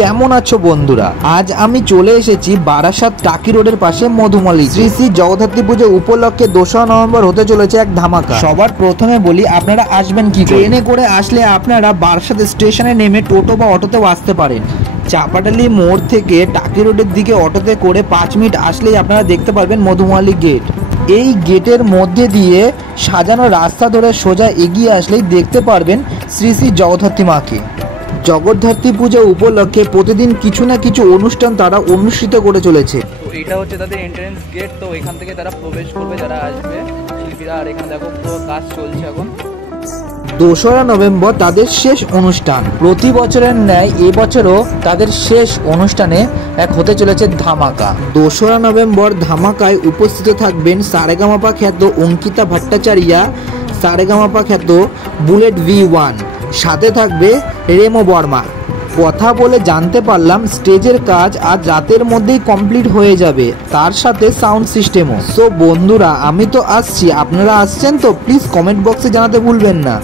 কেমন আছো বন্ধুরা? আজ আমি চলে এসেছি বারাসাত টাকি রোডের পাশে মধুমালি। শ্রী শ্রী জগদ্ধাত্রী পুজো উপলক্ষে 2রা নভেম্বর হতে চলেছে এক ধামাকা। সবার প্রথমে বলি, আপনারা আসবেন কি ট্রেনে করে আসলে আপনারা বারাসাত স্টেশনে নেমে টোটো বা অটোতেও আসতে পারেন। চাপাটালি মোড় থেকে টাকি রোডের দিকে অটোতে করে 5 মিনিট আসলেই আপনারা দেখতে পারবেন মধুমালি গেট। এই গেটের মধ্যে দিয়ে সাজানো রাস্তা ধরে সোজা এগিয়ে আসলেই দেখতে পারবেন শ্রী শ্রী জগদ্ধাত্রী মাকে। জগদ্ধাত্রী পূজা উপলক্ষে প্রতিদিন কিছু না কিছু অনুষ্ঠান তারা অনুষ্ঠিত করে চলেছে। তো এটা হচ্ছে তাদের এন্ট্রান্স গেট, তো এখান থেকে তারা প্রবেশ করবে যারা আসবে শিল্পীরা। আর এখানে দেখো পুরো কাজ চলছে এখন। 2রা নভেম্বর তাদের শেষ অনুষ্ঠান। প্রতি বছরের ন্যায় এবছরও তাদের শেষ অনুষ্ঠানে এক হতে চলেছে ধামাকা। 2রা নভেম্বর ধামাকায় উপস্থিত থাকবেন সারেগামাপা খ্যাত অঙ্কিতা ভট্টাচার্যা, সারেগামাপা খ্যাত বুলেট V1, সাথে থাকবে রেমো বর্মা। কথা বলে জানতে পারলাম স্টেজের কাজ আজ রাতের মধ্যেই কমপ্লিট হয়ে যাবে, তার সাথে সাউন্ড সিস্টেমও। সো বন্ধুরা, আমি তো আসছি, আপনারা আসছেন তো? প্লিজ কমেন্ট বক্সে জানাতে ভুলবেন না।